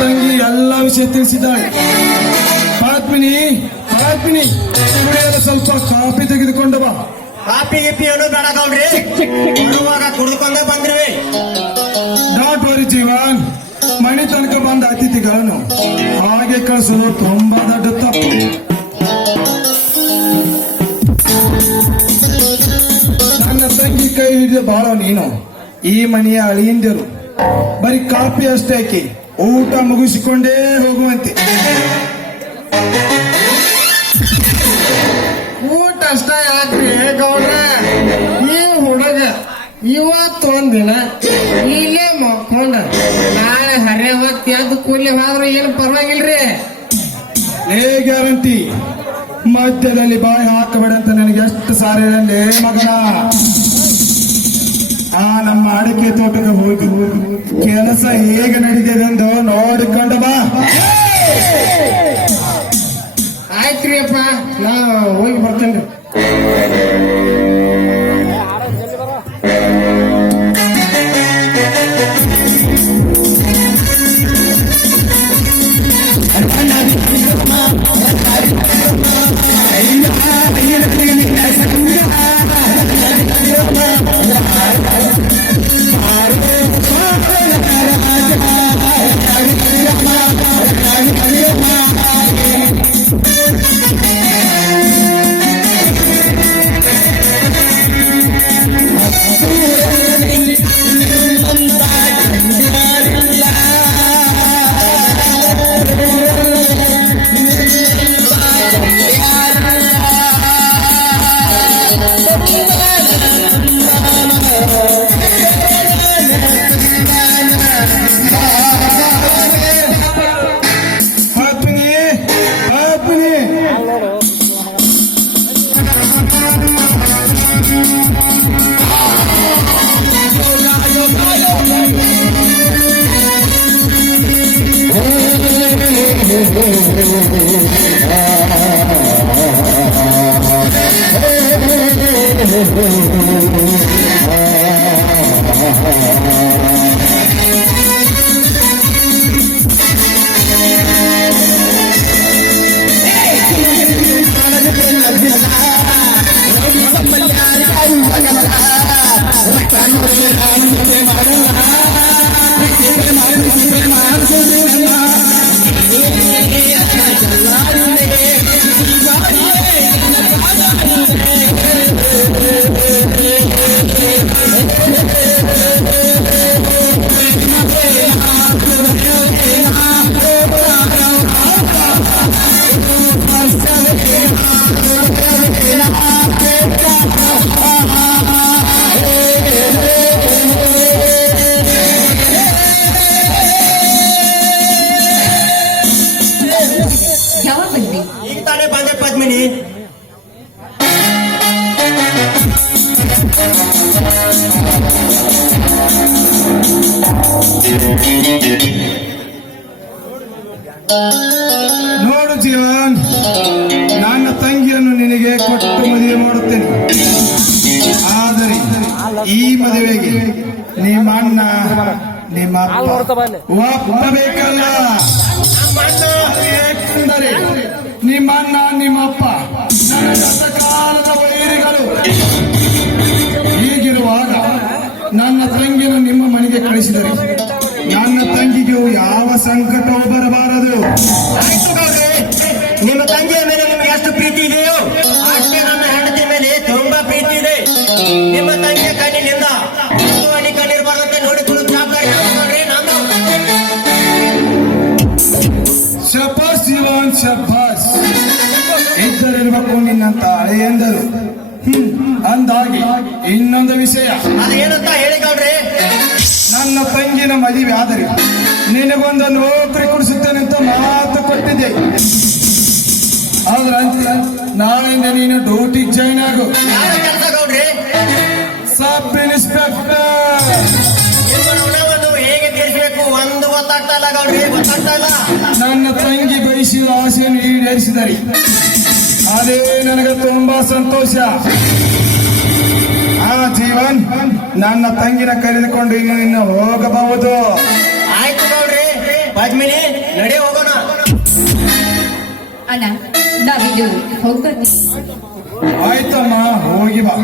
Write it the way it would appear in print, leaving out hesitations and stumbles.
ತಂಗಿ ಎಲ್ಲ ವಿಷಯ ತಿಳಿಸಿದ್ದಾಳೆ. ಪಾತ್ಮಿನಿ ಕುಡಿಯಲು ಸ್ವಲ್ಪ ಕಾಫಿ ತೆಗೆದುಕೊಂಡು ಬಾ. ಕಾಪಿ ಗಿಪಿ ಏನು ಬೇಡ ಗೌಡ್ರಿ, ಬರುವಾಗ ಕುಡಿದುಕೊಂಡೇ ಬಂದ್ರಿ. ಡಾಟ್ ವರಿ ಜೀವನ್, ಮನೆ ತನಕ ಬಂದ ಅತಿಥಿಗಳನ್ನು ಹಾಗೆ ಕಳಿಸೋದು ತುಂಬಾ ದೊಡ್ಡ ತಪ್ಪು. ನನ್ನ ತಂಗಿ ಕೈ ಹಿಡಿದ ಬಾಳ ನೀನು ಈ ಮನೆಯ ಅಳಿಯಿಂದರು. ಬರೀ ಕಾಫಿ ಅಷ್ಟೇ ಹಾಕಿ ಊಟ ಮುಗಿಸಿಕೊಂಡೇ ಹೋಗುವಂತೆ. ಊಟ ಅಷ್ಟ ಯಾಕ್ರಿ ಗೌಡ್ರ? ಈ ಹುಡುಗ ಇವತ್ತೊಂದಿನ ಇಲ್ಲೇ ಮಕ್ಕೊಂಡ ನಾಳೆ ಹರೇ ಹೊತ್ತಿ ಅದು ಕೂಲಿ ಹೋದ್ರೆ ಏನು ಪರವಾಗಿಲ್ರಿ. ಏ ಗ್ಯಾರಂಟಿ ಮಧ್ಯದಲ್ಲಿ ಬಾಯಿ ಹಾಕಬೇಡ ಅಂತ ನನಗೆ ಎಷ್ಟು ಸಾರಿ ಹೇಳಲೇ ಮಗನ. ನಮ್ಮ ಅಡಿಕೆ ತೋಟಕ್ಕೆ ಹೋಗಿ ಕೆಲಸ ಹೇಗೆ ನಡೀತಿದೆ ಎಂದು ನೋಡಿಕೊಂಡು ಬಾ. ಆಯ್ತ್ರಿ ಅಪ್ಪ, ನಾ ಹೋಗಿ ಬರ್ತೇನ್ರಿ. ಈಗ ತಾನೇ ಬಂದೆ ಪದ್ಮಿನಿ. ನೋಡು ಜೀವನ್, ನನ್ನ ತಂಗಿಯನ್ನು ನಿನಗೆ ಕೊಟ್ಟು ಮದುವೆ ಮಾಡುತ್ತೇನೆ. ಆದರೆ ಈ ಮದುವೆಗೆ ನಿಮ್ಮ ಅಣ್ಣ ನಿಮ್ಮ ಒಪ್ಪಬೇಕಲ್ಲ. ಏಕೆಂದರೆ ನಿಮ್ಮ ಅಣ್ಣ ನಿಮ್ಮಪ್ಪ ನನ್ನ ಕಷ್ಟಕಾಲದ ವೈರಿಗಳು. ಹೀಗಿರುವಾಗ ನನ್ನ ತಂಗಿಯನ್ನು ನಿಮ್ಮ ಮನೆಗೆ ಕಳಿಸಿದರೆ ನನ್ನ ತಂಗಿಗೂ ಯಾವ ಸಂಕಟವೂ ಬರಬಾರದು. ಆಯ್ತು ಗೌಡ್ರಿ, ನಿಮ್ಮ ತಂಗಿಯ ಮೇಲೆ ನಿಮ್ಗೆ ಎಷ್ಟು ಪ್ರೀತಿ ಇದೆಯೋ ಅಷ್ಟೇ ನನ್ನ ಹೆಂಡತಿ ಮೇಲೆ ತುಂಬಾ ಪ್ರೀತಿ ಇದೆ. ನಿಮ್ಮ ತಂಗಿಯ ಕಣ್ಣಿನಿಂದ ಅಡಿ ಕಣ್ಣಿರಬಾರ್ದಂತೆ ನೋಡಿಕೊಳ್ಳೋ ಜವಾಬ್ದಾರಿ ನೋಡ್ರಿ ನಾನು. ಶಪಾಸ್ ಜೀವನ್ ಶಪಾಸ್. ಇದ್ದರಿರ್ಬೇಕು ನಿನ್ನಂತ ಹಳೆಯಂದರು. ಅಂದಾಗಿ ಇನ್ನೊಂದು ವಿಷಯ. ಅದೇನಂತ ಹೇಳಿ ಗೌಡ್ರಿ. ನನ್ನ ತಂಗಿನ ಮದುವೆ ಆದರೆ ನಿನಗೊಂದು ನೌಕರಿ ಕೊಡಿಸುತ್ತೇನೆ ಅಂತ ಮಾತು ಕೊಟ್ಟಿದ್ದೆ. ಆದ್ರೆ ನಾಳೆಯಿಂದ ನೀನು ಡ್ಯೂಟಿ ಜಾಯ್ನ್ ಆಗು. ಯಾವ ಕೆಲಸ ಗೌಡ್ರಿ? Sub inspector. ನಿಮ್ಮ ಋಣವನ್ನು ಹೇಗೆ ತೀರಿಸಬೇಕು ಒಂದು ಗೊತ್ತಾಗ್ತಾ ಇಲ್ಲ ಗೌಡ್ರಿ, ಗೊತ್ತಾಗ್ತಾ ಇಲ್ಲ. ನನ್ನ ತಂಗಿ ಬಯಸಿದ ಆಸೆಯನ್ನು ಈಡೇರಿಸಿದರೆ ಅದೇ ನನಗೆ ತುಂಬಾ ಸಂತೋಷ. ಆ ಜೀವನ್, ನನ್ನ ತಂಗಿನ ಕರೆದುಕೊಂಡು ಇನ್ನು ಹೋಗಬಹುದು. ಆಯ್ತು ಗೌಡ್ರಿ, ಪದ್ಮಿನಿ ನಡೆ ಹೋಗೋಣ. ಅಣ್ಣ ನಾವಿದು ಹೋಗ್ಬರ್ತೀವಿ. ಆಯ್ತಮ್ಮ ಹೋಗಿ ಬಾ.